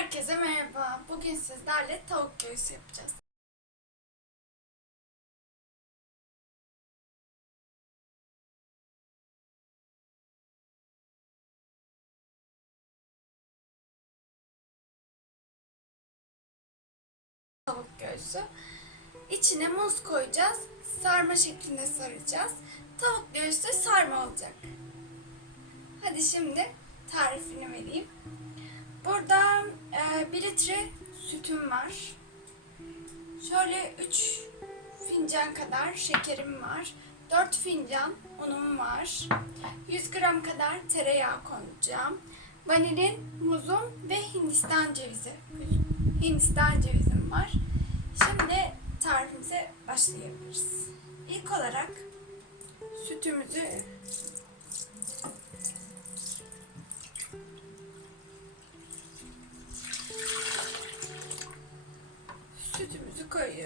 Herkese merhaba. Bugün sizlerle tavuk göğsü yapacağız. Tavuk göğsü. İçine muz koyacağız. Sarma şeklinde saracağız. Tavuk göğsü sarma olacak. Hadi şimdi tarifini vereyim. Burada e, 1 litre sütüm var. Şöyle 3 fincan kadar şekerim var. 4 fincan unum var. 100 gram kadar tereyağı koyacağım. Vanilin, muzum ve Hindistan cevizi. Hindistan cevizim var. Şimdi tarifimize başlayabiliriz. İlk olarak sütümüzü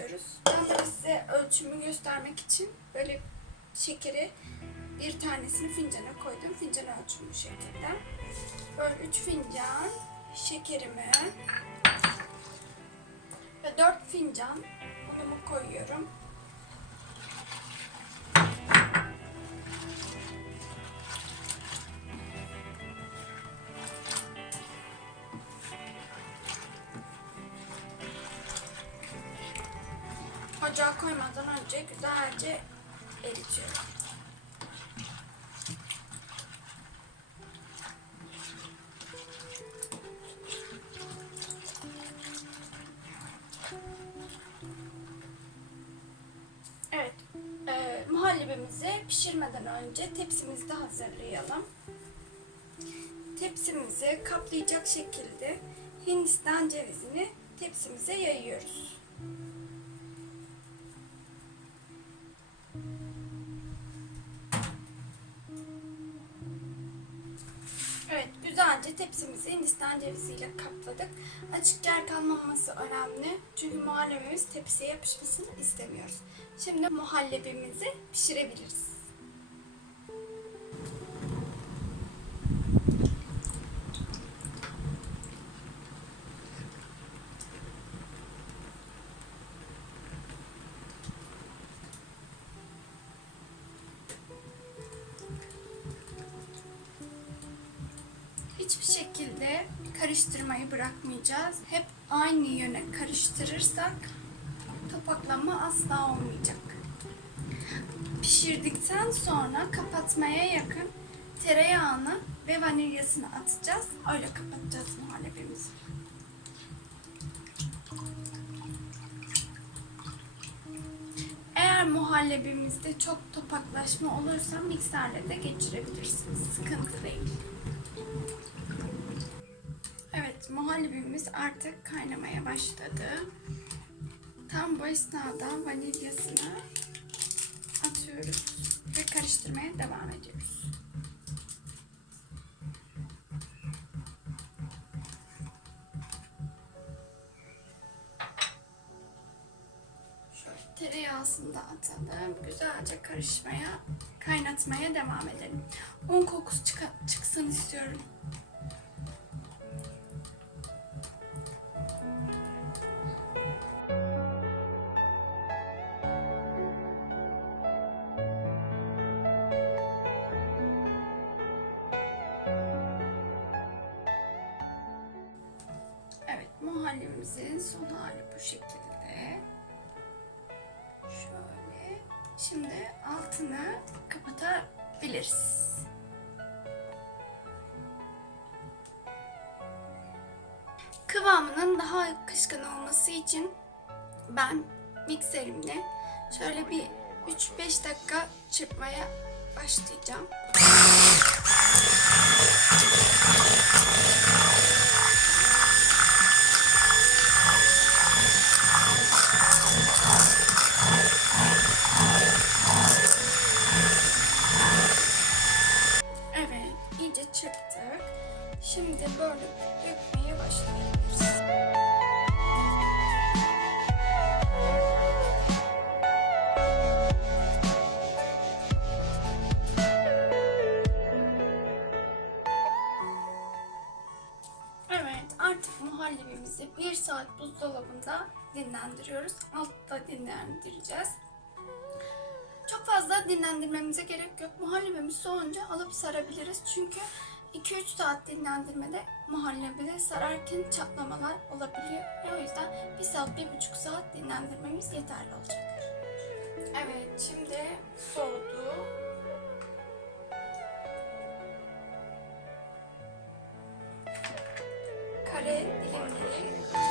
koyuyoruz. Ben de size ölçümü göstermek için böyle şekeri bir tanesini fincana koydum. Fincan ölçümü şekilde. Böyle 3 fincan şekerimi ve 4 fincan unumu koyuyorum. Ocağa koymadan önce güzelce eritiyorum. Evet, e, muhallebimizi pişirmeden önce tepsimizde hazırlayalım. Tepsimizi kaplayacak şekilde Hindistan cevizini tepsimize yayıyoruz. Güzelce tepsimizi Hindistan ceviziyle kapladık. Açık yer kalmaması önemli. Çünkü muhallebimiz tepsiye yapışmasını istemiyoruz. Şimdi muhallebimizi pişirebiliriz. Şekilde karıştırmayı bırakmayacağız. Hep aynı yöne karıştırırsak topaklama asla olmayacak. Pişirdikten sonra kapatmaya yakın tereyağını ve vanilyasını atacağız. Öyle kapatacağız muhallebimizi. Eğer muhallebimizde çok topaklaşma olursa mikserle de geçirebilirsiniz. Sıkıntı değil. Muhallebimiz artık kaynamaya başladı. Tam bu esnada vanilyasını atıyoruz ve karıştırmaya devam ediyoruz. Tereyağısını da atalım. Güzelce karışmaya, kaynatmaya devam edelim. Un kokusu çıka- çıksın istiyorum. Muhallebimizin son hali bu şekilde. Şöyle. Şimdi altını kapatabiliriz. Kıvamının daha akışkan olması için ben mikserimle şöyle bir 3-5 dakika çırpmaya başlayacağım. Evet, çırptık. Şimdi böyle dökmeye başlayabiliriz. muhallebimizi 1 saat buzdolabında dinlendiriyoruz. Altta dinlendireceğiz. Çok fazla dinlendirmemize gerek yok. Muhallebimiz soğunca alıp sarabiliriz. Çünkü 2-3 saat dinlendirmede muhallebide sararken çatlamalar olabiliyor. O yüzden 1 saat, 1,5 saat dinlendirmemiz yeterli olacak. Evet, şimdi soğudu. Kare dilimleri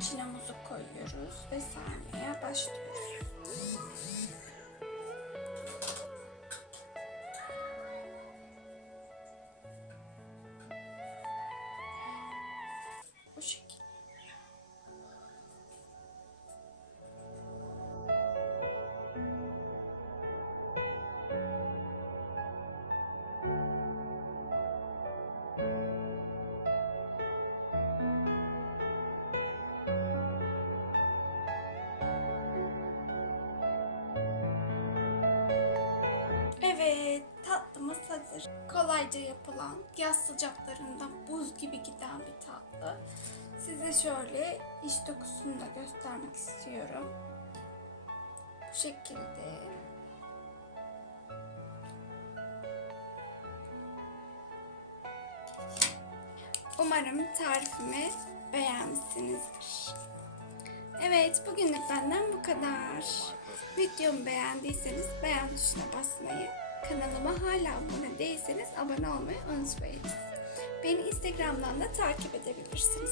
İçine muzu koyuyoruz ve sarmaya başlıyoruz. Evet, tatlımız hazır. Kolayca yapılan, yaz sıcaklarında buz gibi giden bir tatlı. Size şöyle iç dokusunu da göstermek istiyorum. Bu şekilde. Umarım tarifimi beğenmişsinizdir. Evet, bugünlük benden bu kadar. Videomu beğendiyseniz beğen tuşuna basmayı, kanalıma hala abone değilseniz abone olmayı unutmayınız. Beni Instagram'dan da takip edebilirsiniz.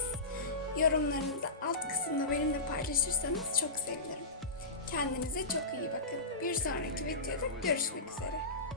Yorumlarınızı alt kısımda benimle paylaşırsanız çok sevinirim. Kendinize çok iyi bakın. Bir sonraki videoda görüşmek üzere.